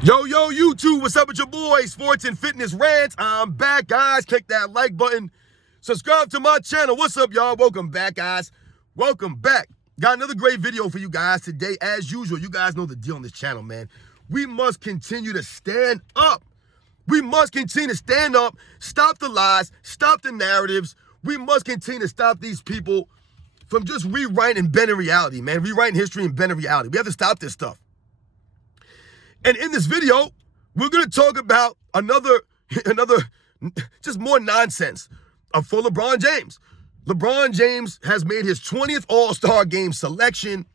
Yo, YouTube, what's up with your boy? Sports and Fitness Rants. I'm back, guys. Click that like button. Subscribe to my channel. What's up, y'all? Welcome back, guys. Welcome back. Got another great video for you guys today. As usual, you guys know the deal on this channel, man. We must continue to stand up. We must continue to stand up, stop the lies, stop the narratives. We must continue to stop these people from just rewriting and bending reality, man. Rewriting history and bending reality. We have to stop this stuff. And in this video, we're going to talk about another, just more nonsense for LeBron James. LeBron James has made his 20th All-Star game selection.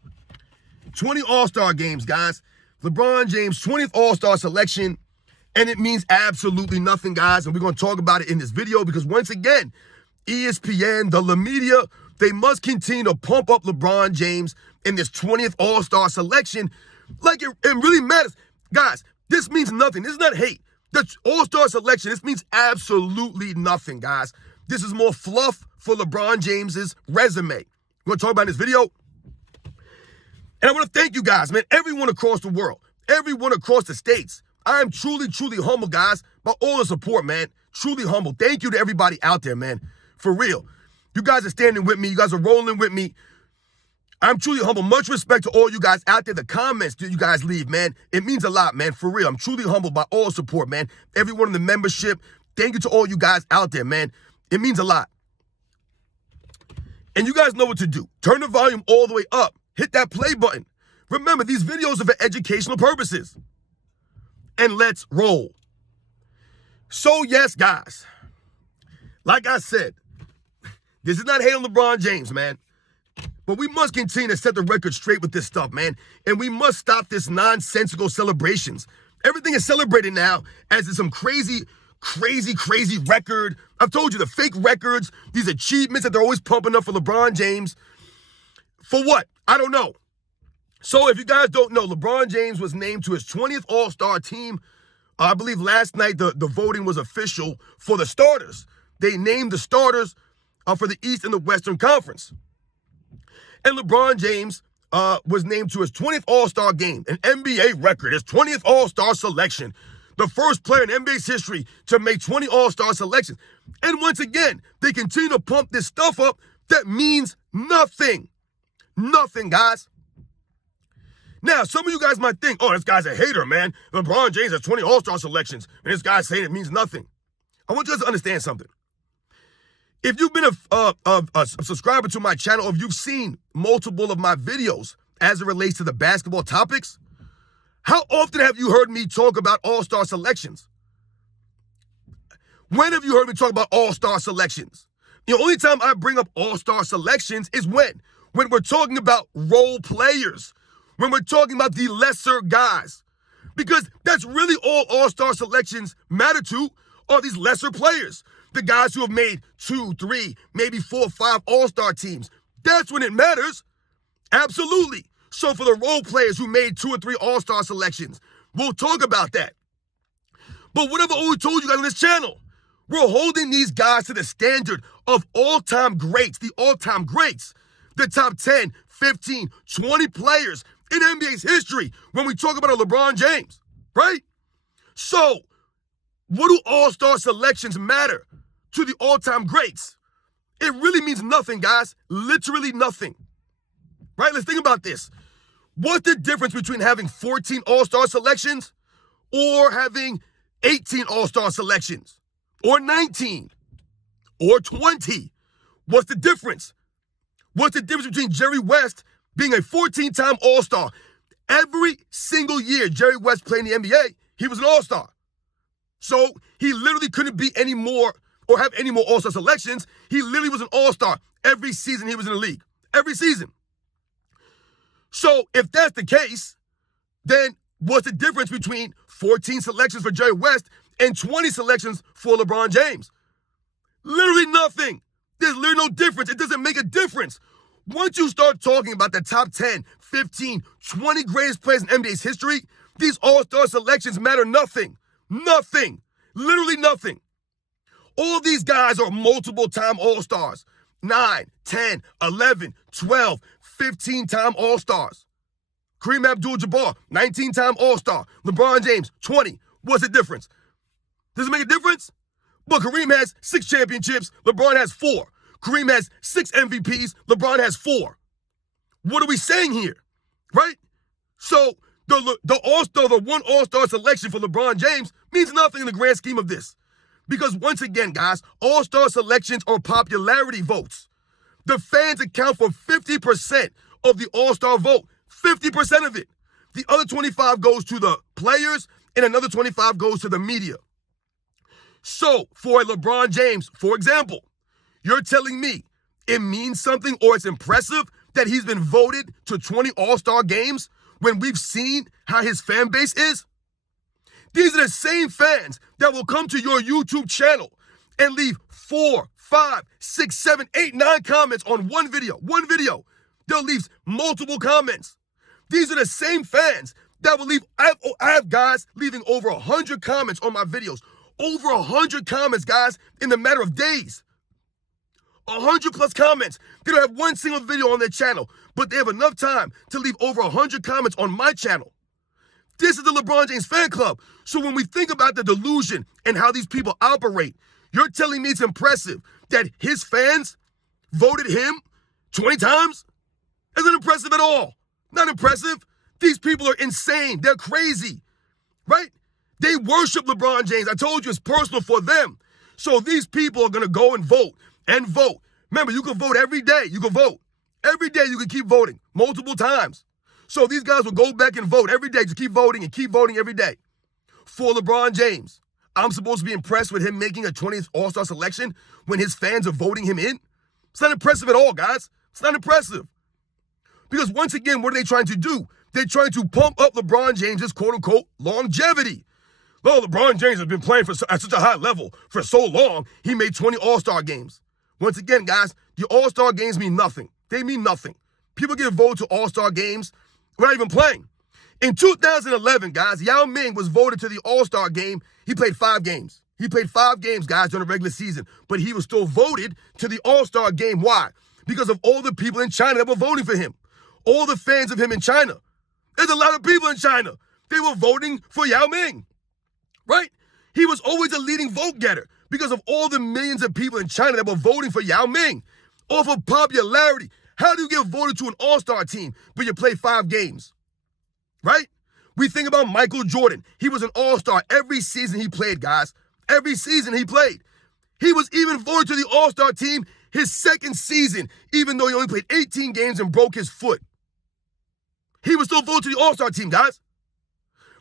20 All-Star games, guys. LeBron James' 20th All-Star selection. And it means absolutely nothing, guys. And we're going to talk about it in this video because, once again, ESPN, the media, they must continue to pump up LeBron James in this 20th All-Star selection like it really matters. Guys, this means nothing. This is not hate. The All-Star selection, this means absolutely nothing, guys. This is more fluff for LeBron James's resume. We're going to talk about in this video. And I want to thank you guys, man, everyone across the world, everyone across the states. I am truly, truly humble, guys, by all the support, man. Truly humble. Thank you to everybody out there, man. For real. You guys are standing with me. You guys are rolling with me. I'm truly humble. Much respect to all you guys out there. The comments that you guys leave, man, it means a lot, man. For real. I'm truly humbled by all support, man. Everyone in the membership. Thank you to all you guys out there, man. It means a lot. And you guys know what to do. Turn the volume all the way up. Hit that play button. Remember, these videos are for educational purposes. And let's roll. So, yes, guys. Like I said, this is not hate on LeBron James, man. But we must continue to set the record straight with this stuff, man. And we must stop this nonsensical celebrations. Everything is celebrated now as it's some crazy record. I've told you, the fake records, these achievements that they're always pumping up for LeBron James. For what? I don't know. So if you guys don't know, LeBron James was named to his 20th All-Star team. I believe last night the voting was official for the starters. They named the starters for the East and the Western Conference. And LeBron James was named to his 20th All-Star game, an NBA record, his 20th All-Star selection. The first player in NBA's history to make 20 All-Star selections. And once again, they continue to pump this stuff up that means nothing. Nothing, guys. Now, some of you guys might think, oh, this guy's a hater, man. LeBron James has 20 All-Star selections, and this guy's saying it means nothing. I want you guys to understand something. If you've been a subscriber to my channel, or if you've seen multiple of my videos as it relates to the basketball topics, how often have you heard me talk about All-Star selections? When have you heard me talk about All-Star selections? The only time I bring up All-Star selections is when we're talking about role players, when we're talking about the lesser guys. Because that's really all All-Star selections matter to, are these lesser players. The guys who have made 2, 3, maybe 4, 5 All-Star teams. That's when it matters. Absolutely. So for the role players who made 2 or 3 All-Star selections, we'll talk about that. But what have I always told you guys on this channel? We're holding these guys to the standard of all-time greats, the all-time greats, the top 10, 15, 20 players in NBA's history when we talk about a LeBron James, right? So, what do all-star selections matter to the all-time greats? It really means nothing, guys. Literally nothing. Right? Let's think about this. What's the difference between having 14 all-star selections or having 18 all-star selections or 19 or 20? What's the difference? What's the difference between Jerry West being a 14-time all-star? Every single year Jerry West played in the NBA, he was an all-star. So he literally couldn't be any more or have any more all-star selections. He literally was an all-star every season he was in the league. Every season. So if that's the case, then what's the difference between 14 selections for Jerry West and 20 selections for LeBron James? Literally nothing. There's literally no difference. It doesn't make a difference. Once you start talking about the top 10, 15, 20 greatest players in NBA's history, these all-star selections matter nothing. Nothing. Literally nothing. All these guys are multiple-time all-stars. 9, 10, 11, 12, 15-time all-stars. Kareem Abdul-Jabbar, 19-time All-Star. LeBron James, 20. What's the difference? Does it make a difference? But Kareem has 6 championships. LeBron has 4. Kareem has 6 MVPs. LeBron has 4. What are we saying here? Right? So the All-Star, the one All-Star selection for LeBron James means nothing in the grand scheme of this. Because once again, guys, All-Star selections are popularity votes. The fans account for 50% of the All-Star vote. 50% of it. The other 25 goes to the players and another 25 goes to the media. So for LeBron James, for example, you're telling me it means something or it's impressive that he's been voted to 20 All-Star games when we've seen how his fan base is? These are the same fans that will come to your YouTube channel and leave 4, 5, 6, 7, 8, 9 comments on one video. One video. They'll leave multiple comments. These are the same fans that will leave. I have guys leaving over 100 comments on my videos. Over 100 comments, guys, in the matter of days. 100 plus comments. They don't have one single video on their channel, but they have enough time to leave over 100 comments on my channel. This is the LeBron James fan club. So when we think about the delusion and how these people operate, you're telling me it's impressive that his fans voted him 20 times? Isn't impressive at all. Not impressive. These people are insane. They're crazy, right? They worship LeBron James. I told you it's personal for them. So these people are going to go and vote and vote. Remember, you can vote every day. You can vote. Every day you can keep voting multiple times. So these guys will go back and vote every day. Just keep voting and keep voting every day. For LeBron James, I'm supposed to be impressed with him making a 20th All-Star selection when his fans are voting him in? It's not impressive at all, guys. It's not impressive. Because once again, what are they trying to do? They're trying to pump up LeBron James's quote-unquote longevity. Well, LeBron James has been playing at such a high level for so long, he made 20 All-Star games. Once again, guys, the All-Star games mean nothing. They mean nothing. People get voted to All-Star games without even playing. In 2011, guys, Yao Ming was voted to the All-Star game. He played 5 games. He played 5 games, guys, during the regular season, but he was still voted to the All-Star game. Why? Because of all the people in China that were voting for him. All the fans of him in China. There's a lot of people in China. They were voting for Yao Ming, right? He was always a leading vote getter because of all the millions of people in China that were voting for Yao Ming. Off of popularity. How do you get voted to an All-Star team but you play 5 games, right? We think about Michael Jordan. He was an All-Star every season he played, guys. Every season he played. He was even voted to the All-Star team his second season, even though he only played 18 games and broke his foot. He was still voted to the All-Star team, guys.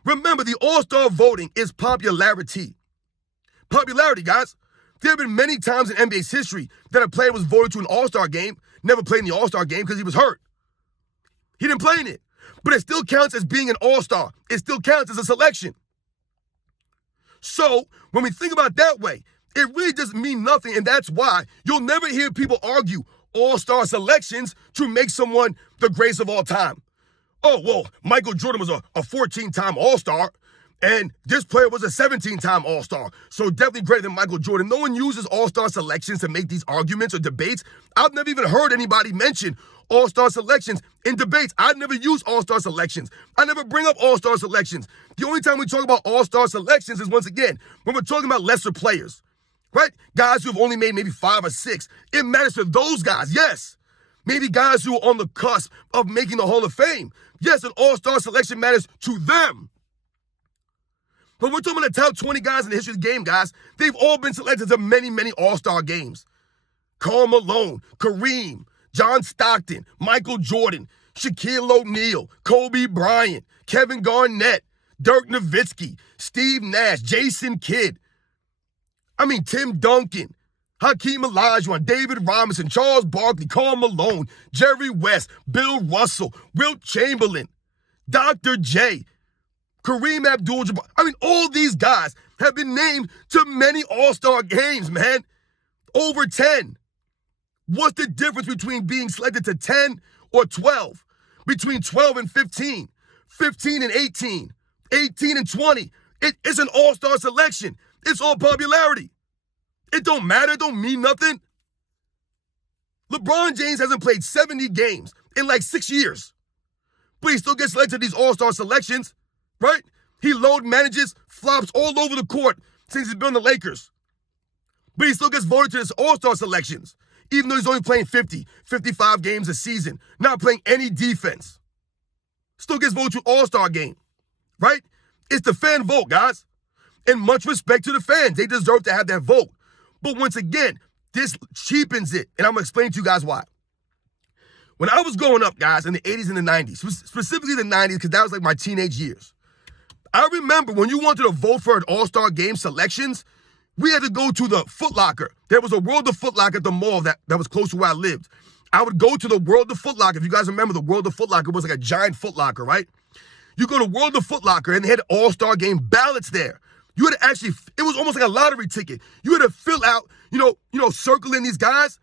Remember, the All-Star voting is popularity. Popularity, guys. There have been many times in NBA's history that a player was voted to an All-Star game, never played in the All-Star game because he was hurt. He didn't play in it. But it still counts as being an All-Star. It still counts as a selection. So, when we think about it that way, it really doesn't mean nothing, and that's why you'll never hear people argue All-Star selections to make someone the greatest of all time. Oh, well, Michael Jordan was a 14-time All-Star, and this player was a 17-time All-Star, so definitely greater than Michael Jordan. No one uses All-Star selections to make these arguments or debates. I've never even heard anybody mention All-Star selections in debates. I never use All-Star selections. I never bring up All-Star selections. The only time we talk about All-Star selections is, once again, when we're talking about lesser players, right? Guys who have only made maybe 5 or 6. It matters to those guys, yes. Maybe guys who are on the cusp of making the Hall of Fame. Yes, an All-Star selection matters to them. But we're talking about the top 20 guys in the history of the game, guys. They've all been selected to many, many All-Star games. Karl Malone, Kareem, John Stockton, Michael Jordan, Shaquille O'Neal, Kobe Bryant, Kevin Garnett, Dirk Nowitzki, Steve Nash, Jason Kidd. Tim Duncan, Hakeem Olajuwon, David Robinson, Charles Barkley, Karl Malone, Jerry West, Bill Russell, Wilt Chamberlain, Dr. J, Kareem Abdul-Jabbar. All these guys have been named to many All-Star games, man. Over 10. What's the difference between being selected to 10 or 12? Between 12 and 15, 15 and 18, 18 and 20. It's an All-Star selection. It's all popularity. It don't matter. It don't mean nothing. LeBron James hasn't played 70 games in like 6 years. but he still gets selected to these all-star selections, right? He load manages, flops all over the court since he's been on the Lakers. But he still gets voted to his all-star selections, even though he's only playing 50, 55 games a season, not playing any defense. Still gets voted to all-star game, right? It's the fan vote, guys. And much respect to the fans. They deserve to have that vote. But once again, this cheapens it. And I'm going to explain to you guys why. When I was growing up, guys, in the 80s and the 90s, specifically the 90s, because that was like my teenage years, I remember when you wanted to vote for an all-star game selections, we had to go to the Foot Locker. There was a World of Foot Locker at the mall that was close to where I lived. I would go to the World of Foot Locker. If you guys remember, the World of Foot Locker was like a giant Foot Locker, right? You go to World of Foot Locker, and they had all-star game ballots there. You had to actually, it was almost like a lottery ticket. You had to fill out, circle in these guys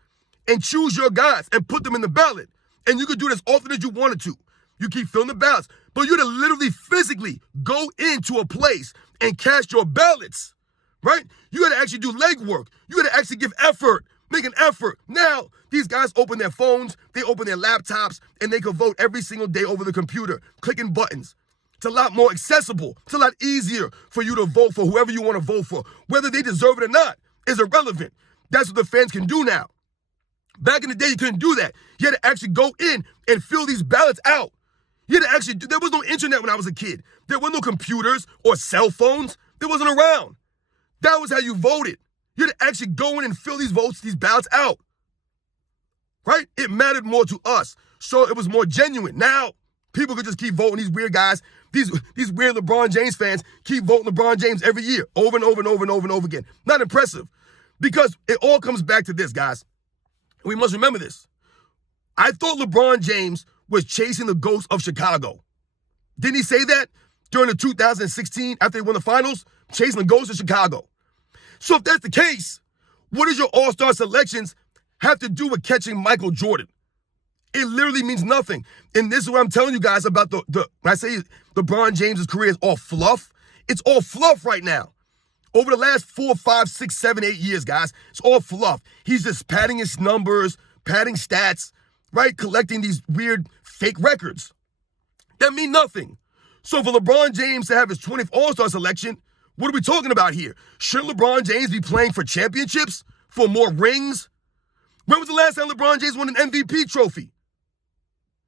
and choose your guys and put them in the ballot. And you could do it as often as you wanted to. You keep filling the ballots. But you had to literally physically go into a place and cast your ballots, right? You had to actually do legwork. You had to actually give effort, make an effort. Now, these guys open their phones, they open their laptops, and they can vote every single day over the computer, clicking buttons. It's a lot more accessible. It's a lot easier for you to vote for whoever you want to vote for. Whether they deserve it or not is irrelevant. That's what the fans can do now. Back in the day, you couldn't do that. You had to actually go in and fill these ballots out. You had to actually, there was no internet when I was a kid. There were no computers or cell phones. There wasn't around. That was how you voted. You had to actually go in and fill these votes, these ballots out. Right? It mattered more to us. So it was more genuine. Now, people could just keep voting these weird guys. These weird LeBron James fans keep voting LeBron James every year, over and over and over and over and over again. Not impressive. Because it all comes back to this, guys. We must remember this. I thought LeBron James was chasing the ghost of Chicago. Didn't he say that during the 2016, after they won the finals? Chasing the ghost of Chicago. So if that's the case, what does your all-star selections have to do with catching Michael Jordan? It literally means nothing. And this is what I'm telling you guys about when I say LeBron James' career is all fluff. It's all fluff right now. Over the last 4, 5, 6, 7, 8 years, guys, it's all fluff. He's just padding his numbers, padding stats, right? Collecting these weird fake records. That mean nothing. So for LeBron James to have his 20th All-Star selection, what are we talking about here? Should LeBron James be playing for championships? For more rings? When was the last time LeBron James won an MVP trophy?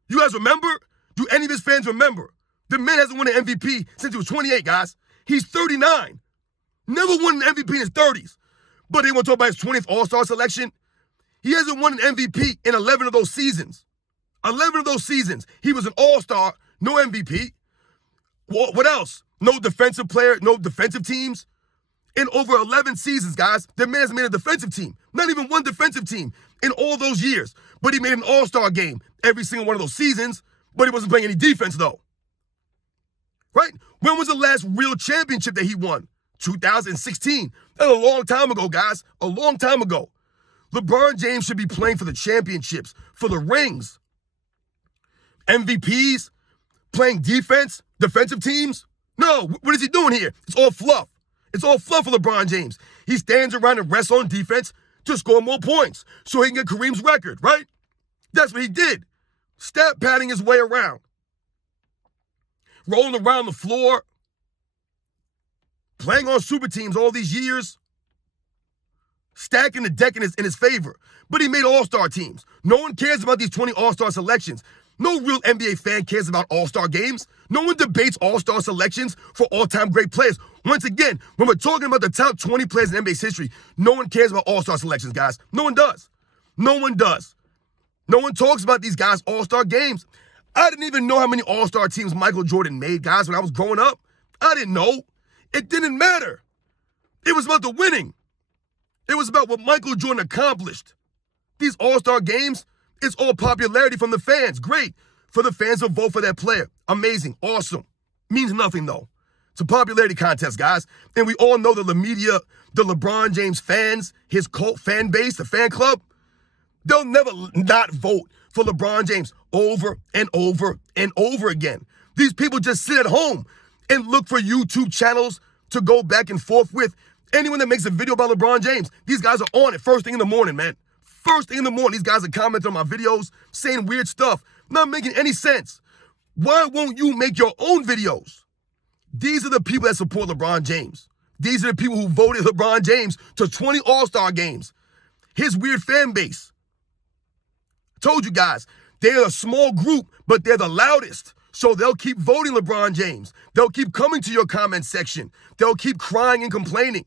You guys remember? Do any of his fans remember? The man hasn't won an MVP since he was 28, guys. He's 39. Never won an MVP in his 30s. But they want to talk about his 20th All-Star selection. He hasn't won an MVP in 11 of those seasons. 11 of those seasons. He was an All-Star, no MVP. What else? No defensive player, no defensive teams. In over 11 seasons, guys, the man has made a defensive team. Not even one defensive team in all those years. But he made an All-Star game every single one of those seasons. But he wasn't playing any defense, though. Right? When was the last real championship that he won? 2016. That's a long time ago, guys. A long time ago. LeBron James should be playing for the championships, for the rings. MVPs, playing defense, defensive teams. No, what is he doing here? It's all fluff. It's all fluff for LeBron James. He stands around and rests on defense to score more points so he can get Kareem's record, right? That's what he did. Stat padding his way around. Rolling around the floor. Playing on super teams all these years. Stacking the deck in his favor. But he made all-star teams. No one cares about these 20 all-star selections. No real NBA fan cares about all-star games. No one debates all-star selections for all-time great players. Once again, when we're talking about the top 20 players in NBA's history, no one cares about all-star selections, guys. No one does. No one does. No one talks about these guys' all-star games. I didn't even know how many all-star teams Michael Jordan made, guys, when I was growing up. I didn't know. It didn't matter. It was about the winning. It was about what Michael Jordan accomplished. These all-star games, it's all popularity from the fans. Great. For the fans to vote for that player. Amazing. Awesome. Means nothing, though. It's a popularity contest, guys. And we all know that the media, the LeBron James fans, his cult fan base, the fan club, they'll never not vote for LeBron James over and over and over again. These people just sit at home and look for YouTube channels to go back and forth with. Anyone that makes a video about LeBron James, these guys are on it first thing in the morning, man. First thing in the morning, these guys are commenting on my videos, saying weird stuff, not making any sense. Why won't you make your own videos? These are the people that support LeBron James. These are the people who voted LeBron James to 20 All-Star games. His weird fan base. Told you guys, they're a small group, but they're the loudest. So they'll keep voting LeBron James. They'll keep coming to your comment section. They'll keep crying and complaining.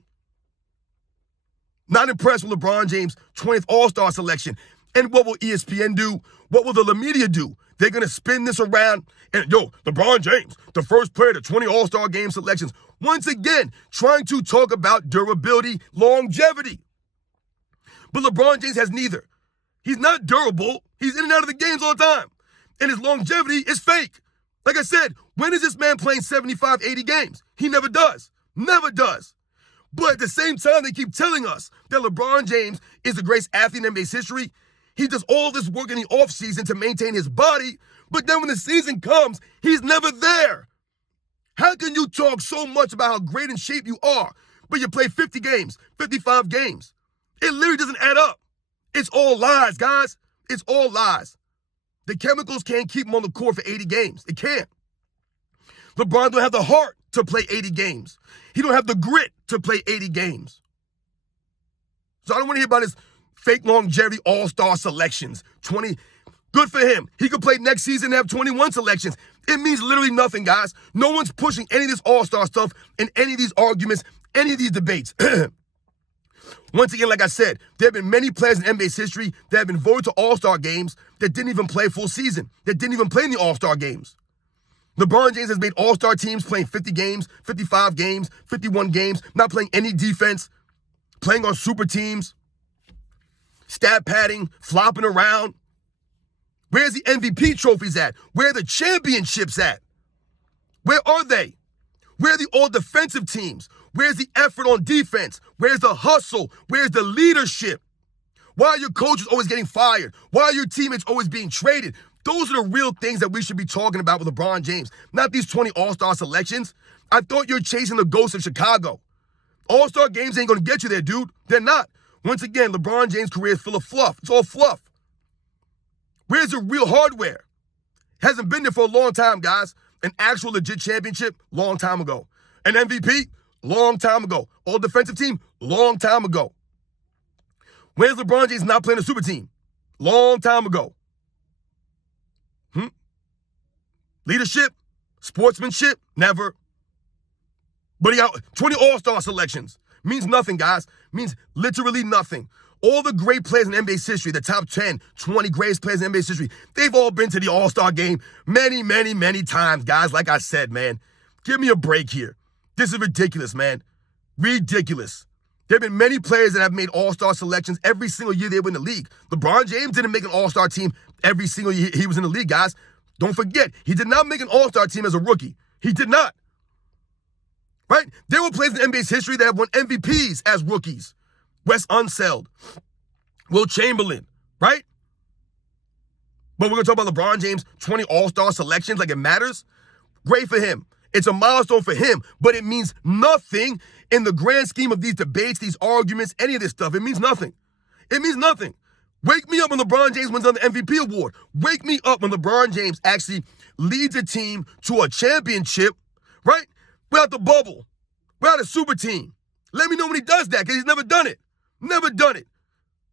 Not impressed with LeBron James' 20th All-Star selection. And what will ESPN do? What will the media do? They're going to spin this around and, LeBron James, the first player to 20 All-Star game selections. Once again, trying to talk about durability, longevity. But LeBron James has neither. He's not durable. He's in and out of the games all the time. And his longevity is fake. Like I said, when is this man playing 75, 80 games? He never does. Never does. But at the same time, they keep telling us that LeBron James is the greatest athlete in NBA's history. He does all this work in the offseason to maintain his body, but then when the season comes, he's never there. How can you talk so much about how great in shape you are, but you play 50 games, 55 games? It literally doesn't add up. It's all lies, guys. It's all lies. The chemicals can't keep him on the court for 80 games. It can't. LeBron don't have the heart to play 80 games. He don't have the grit to play 80 games. So I don't want to hear about his fake longevity all-star selections. 20, good for him. He could play next season and have 21 selections. It means literally nothing, guys. No one's pushing any of this all-star stuff in any of these arguments, any of these debates. Once again, like I said, there have been many players in NBA's history that have been voted to all-star games that didn't even play full season, that didn't even play in the all-star games. LeBron James has made all-star teams playing 50 games, 55 games, 51 games, not playing any defense, playing on super teams, stat padding, flopping around. Where's the MVP trophies at? Where are the championships at? Where are they? Where are the all-defensive teams? Where's the effort on defense? Where's the hustle? Where's the leadership? Why are your coaches always getting fired? Why are your teammates always being traded? Those are the real things that we should be talking about with LeBron James, not these 20 All-Star selections. I thought you're chasing the ghost of Chicago. All-Star games ain't going to get you there, dude. They're not. Once again, LeBron James' career is full of fluff. It's all fluff. Where's the real hardware? Hasn't been there for a long time, guys. An actual legit championship, long time ago. An MVP, long time ago. All defensive team, long time ago. Where's LeBron James not playing a super team? Long time ago. Leadership, sportsmanship, never. But he got 20 All-Star selections. Means nothing, guys. Means literally nothing. All the great players in NBA's history, the top 10, 20 greatest players in NBA's history, they've all been to the All-Star game many, many, many times, guys. Like I said, man, give me a break here. This is ridiculous, man. Ridiculous. There have been many players that have made All-Star selections every single year they were in the league. LeBron James didn't make an All-Star team every single year he was in the league, guys. Don't forget, he did not make an All-Star team as a rookie. He did not. Right? There were players in NBA's history that have won MVPs as rookies. Wes Unseld, Will Chamberlain, right? But we're going to talk about LeBron James' 20 All-Star selections like it matters. Great for him. It's a milestone for him, but it means nothing in the grand scheme of these debates, these arguments, any of this stuff. It means nothing. It means nothing. Wake me up when LeBron James wins on the MVP award. Wake me up when LeBron James actually leads a team to a championship, right? Without the bubble, without a super team. Let me know when he does that, because he's never done it. Never done it.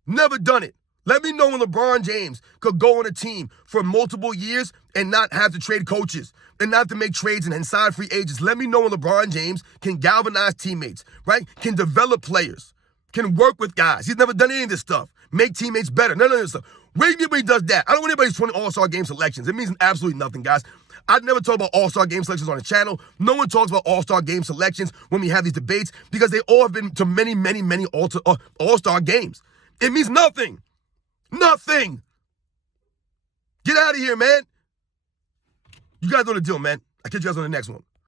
Never done it. Let me know when LeBron James could go on a team for multiple years and not have to trade coaches and not have to make trades and sign free agents. Let me know when LeBron James can galvanize teammates, right? Can develop players, can work with guys. He's never done any of this stuff. Make teammates better. None of this stuff. Wait me when he does that. I don't want anybody's 20 All-Star game selections. It means absolutely nothing, guys. I'd never talk about All-Star game selections on the channel. No one talks about All-Star game selections when we have these debates because they all have been to many, many, many All-Star games. It means nothing. Nothing. Get out of here, man. You guys know the deal, man. I'll catch you guys on the next one.